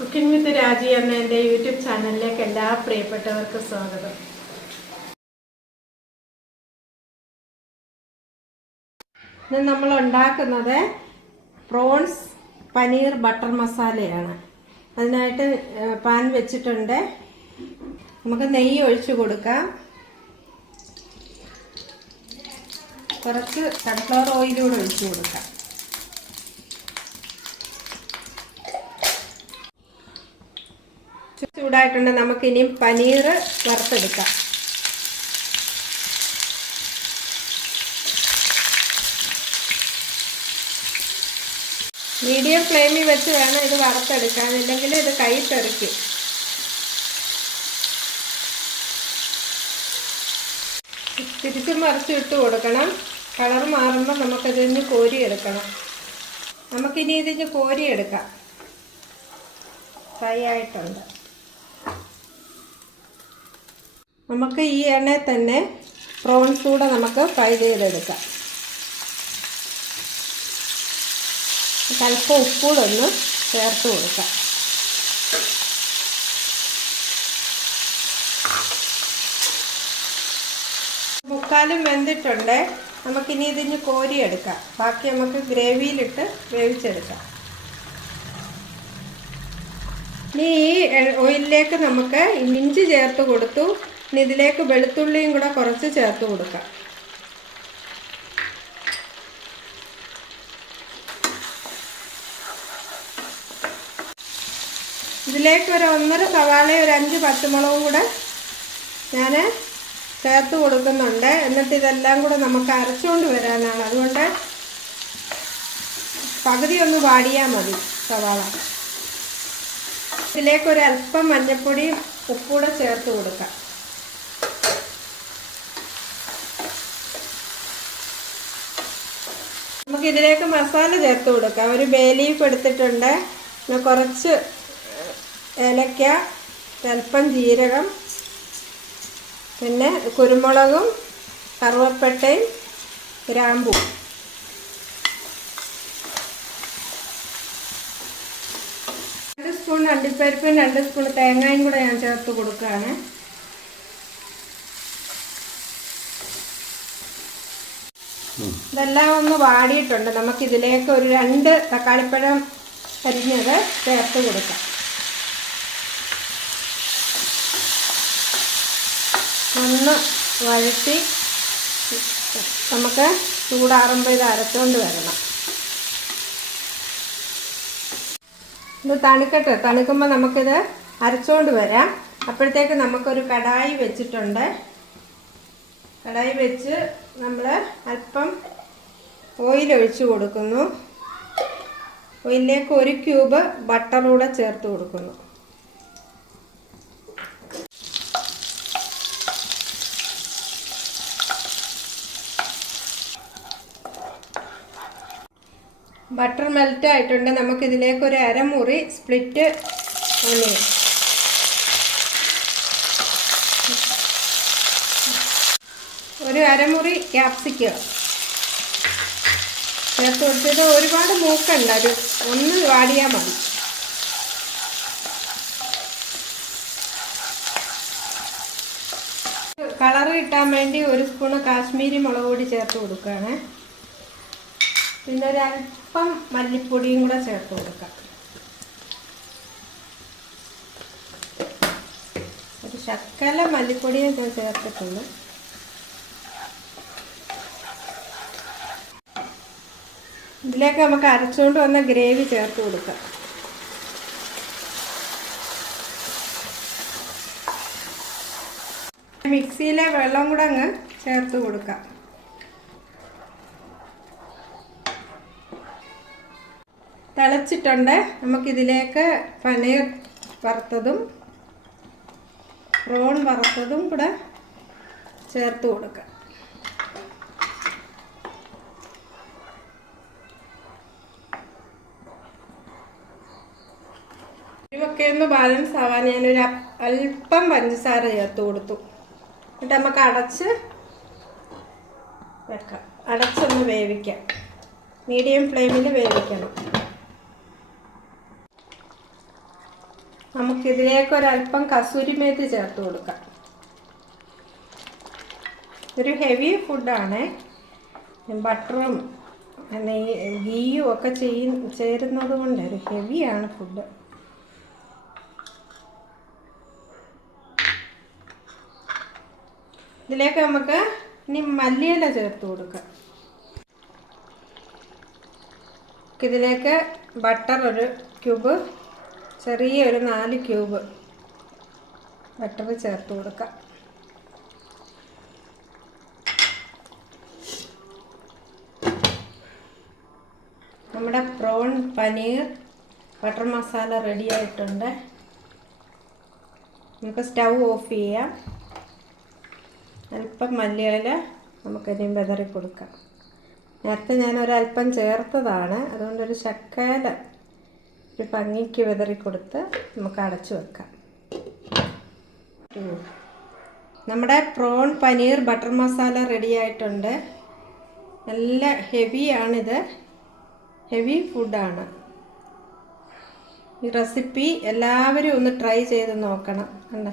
Cooking വിത്ത് രാജി എന്ന എന്റെ യൂട്യൂബ് ചാനലിലേക്ക് എല്ലാ പ്രിയപ്പെട്ടവർക്കും സ്വാഗതം. ഇന്ന് നമ്മൾ ഉണ്ടാക്കുന്നത് പ്രോൺസ് പനീർ ബട്ടർ മസാലയാണ്. അതിനായിട്ട് പാൻ വെച്ചിട്ടുണ്ട്. നമുക്ക് നെയ്യ് ഒഴിച്ചു കൊടുക്കാം. കുറച്ച് സൺഫ്ലവർ ഓയിലൂടെ ഒഴിച്ചു കൊടുക്കാം. ചൂടായിട്ടുണ്ട്. നമുക്കിനി പനീർ വറുത്തെടുക്കാം. മീഡിയം ഫ്ലെയിമിൽ വെച്ച് വേണം ഇത് വറുത്തെടുക്കാൻ. ഇല്ലെങ്കിൽ ഇത് കൈ തെറിക്കും തിരിച്ചും മറിച്ചും ഇട്ട് കൊടുക്കണം. കളർ മാറുമ്പോൾ നമുക്കതിന് കോരിയെടുക്കണം. നമുക്കിനി ഇതിന് കോരിയെടുക്കാം. ഫ്രൈ ആയിട്ടുണ്ട്. നമുക്ക് ഈ എണ്ണയിൽ തന്നെ പ്രോൺസ് കൂടെ നമുക്ക് ഫ്രൈ ചെയ്തെടുക്കാം. അല്പം ഉപ്പൂടൊന്ന് ചേർത്ത് കൊടുക്കാം. മുക്കാലും വെന്തിട്ടുണ്ട്. നമുക്കിനി ഇതിന് കോരിയെടുക്കാം. ബാക്കി നമുക്ക് ഗ്രേവിയിലിട്ട് വേവിച്ചെടുക്കാം. ഇനി ഈ ഓയിലിലേക്ക് നമുക്ക് ഇഞ്ചി ചേർത്ത് കൊടുത്തു. ഇനി ഇതിലേക്ക് വെളുത്തുള്ളിയും കൂടെ കുറച്ച് ചേർത്ത് കൊടുക്കാം. ഇതിലേക്ക് ഒരു ഒന്നര സവാളയും ഒരു അഞ്ച് പച്ചമുളകും കൂടെ ഞാൻ ചേർത്ത് കൊടുക്കുന്നുണ്ട്. എന്നിട്ട് ഇതെല്ലാം കൂടെ നമുക്ക് അരച്ചുകൊണ്ട് വരാനാണ്. അതുകൊണ്ട് പകുതി ഒന്ന് വാടിയാൽ മതി സവാള. ഇതിലേക്ക് ഒരു അല്പം മഞ്ഞൾപ്പൊടിയും ഉപ്പൂടെ ചേർത്ത് കൊടുക്കാം. നമുക്ക് ഇതിലേക്ക് മസാല ചേർത്ത് കൊടുക്കാം. ഒരു ബേലീഫ് എടുത്തിട്ടുണ്ട് പിന്നെ കുറച്ച് ഏലക്ക അല്പം ജീരകം പിന്നെ കുരുമുളകും കറുവപ്പട്ടയും ഗ്രാമ്പും. രണ്ട് സ്പൂൺ അണ്ടിപ്പരിപ്പും രണ്ട് സ്പൂൺ തേങ്ങയും കൂടെ ഞാൻ ചേർത്ത് കൊടുക്കുകയാണ്. ഇതെല്ലാം ഒന്ന് വാടിയിട്ടുണ്ട്. നമുക്ക് ഇതിലേക്ക് ഒരു രണ്ട് തക്കാളിപ്പഴം അരിഞ്ഞത് ചേർത്ത് കൊടുക്കാം. ഒന്ന് വഴറ്റി നമുക്ക് ചൂടാറുമ്പോൾ ഇത് അരച്ചുകൊണ്ട് വരണം. ഇത് തണുക്കട്ടെ. തണുക്കുമ്പോൾ നമുക്കിത് അരച്ചുകൊണ്ട് വരാം. അപ്പോഴത്തേക്ക് നമുക്കൊരു കടായി വെച്ചിട്ടുണ്ട്. കടായി വെച്ച് നമ്മൾ അല്പം ഓയിൽ ഒഴിച്ച് കൊടുക്കുന്നു. ഓയിലിലേക്ക് ഒരു ക്യൂബ് ബട്ടറൂടെ ചേർത്ത് കൊടുക്കുന്നു. ബട്ടർ മെൽറ്റ് ആയിട്ടുണ്ട്. നമുക്കിതിലേക്ക് ഒരു അരമുറി സ്പ്ലിറ്റ് ഓണിയൻ ഒരു അരമുറി ക്യാപ്സിക്ക. ചേർത്ത് കൊടുത്തിട്ട് ഒരുപാട് മൂക്കണ്ട ഒരു ഒന്ന് വാടിയാൽ മതി. കളർ കിട്ടാൻ വേണ്ടി ഒരു സ്പൂണ് കാശ്മീരി മുളക് പൊടി ചേർത്ത് കൊടുക്കുകയാണ്. പിന്നെ ഒരു അല്പം മല്ലിപ്പൊടിയും കൂടെ ചേർത്ത് കൊടുക്കാം. ഒരു ശക്കല മല്ലിപ്പൊടിയും ഞാൻ ചേർത്തിട്ടുണ്ട്. ഇതിലേക്ക് നമുക്ക് അരച്ചുകൊണ്ട് വന്ന ഗ്രേവി ചേർത്ത് കൊടുക്കാം. മിക്സിയിലെ വെള്ളം കൂടെ അങ്ങ് ചേർത്ത് കൊടുക്കാം. തിളച്ചിട്ടുണ്ട്. നമുക്കിതിലേക്ക് പനീർ വറുത്തതും പ്രോൺ വറുത്തതും കൂടെ ചേർത്ത് കൊടുക്കാം. ഇതൊക്കെ ഒന്ന് ബാലൻസ് ആവാൻ ഞാനൊരു അല്പം പഞ്ചസാര ചേർത്ത് കൊടുത്തു. എന്നിട്ട് നമുക്ക് അടച്ച് വെക്കാം. അടച്ചൊന്ന് വേവിക്കാം. മീഡിയം ഫ്ലെയിമിൽ വേവിക്കണം. നമുക്കിതിലേക്ക് ഒരല്പം കസൂരി മേത്തി ചേർത്ത് കൊടുക്കാം. ഒരു ഹെവി ഫുഡാണ് ബട്ടറും ഗീയും ഒക്കെ ചെയ്യ ചേരുന്നത് കൊണ്ട് ഒരു ഹെവിയാണ് ഫുഡ് ഇതിലേക്ക് നമുക്ക് ഇനി മല്ലിയില ചേർത്ത് കൊടുക്കാം. ഇതിലേക്ക് ബട്ടർ ഒരു ക്യൂബ് ചെറിയ ഒരു നാല് ക്യൂബ് ബട്ടർ ചേർത്ത് കൊടുക്കാം. നമ്മുടെ prawn paneer butter masala ready ആയിട്ടുണ്ട്. നമുക്ക് സ്റ്റൗ ഓഫ് ചെയ്യാം. അല്പം മല്ലിയില നമുക്കതിനും വിതറി കൊടുക്കാം. നേരത്തെ ഞാൻ ഒരല്പം ചേർത്തതാണ്. അതുകൊണ്ടൊരു ശക്കല ഒരു ഭംഗിക്ക് വിതറി കൊടുത്ത് നമുക്ക് അടച്ചു വെക്കാം. നമ്മുടെ prawn paneer butter masala ready ആയിട്ടുണ്ട്. നല്ല ഹെവിയാണിത് ഹെവി ഫുഡാണ് ഈ റെസിപ്പി എല്ലാവരും ഒന്ന് ട്രൈ ചെയ്ത് നോക്കണം. കണ്ടോ?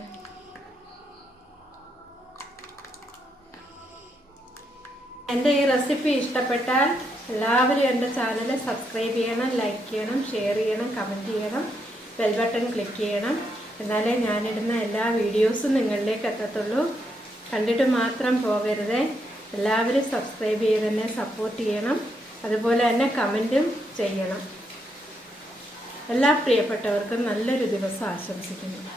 എന്റെ ഈ റെസിപ്പി ഇഷ്ടപ്പെട്ടാൽ എല്ലാവരും എന്റെ ചാനൽ സബ്സ്ക്രൈബ് ചെയ്യണം ലൈക്ക് ചെയ്യണം ഷെയർ ചെയ്യണം കമന്റ് ചെയ്യണം ബെൽ ബട്ടൺ ക്ലിക്ക് ചെയ്യണം. എന്നാലേ ഞാനിടുന്ന എല്ലാ വീഡിയോസും നിങ്ങളിലേക്ക് എത്തത്തുള്ളൂ. കണ്ടിട്ട് മാത്രം പോകരുത്. എല്ലാവരും സബ്സ്ക്രൈബ് ചെയ്ത് തന്നെ സപ്പോർട്ട് ചെയ്യണം. അതുപോലെ തന്നെ കമന്റും ചെയ്യണം. എല്ലാ പ്രിയപ്പെട്ടവർക്കും നല്ലൊരു ദിവസം ആശംസിക്കുന്നു.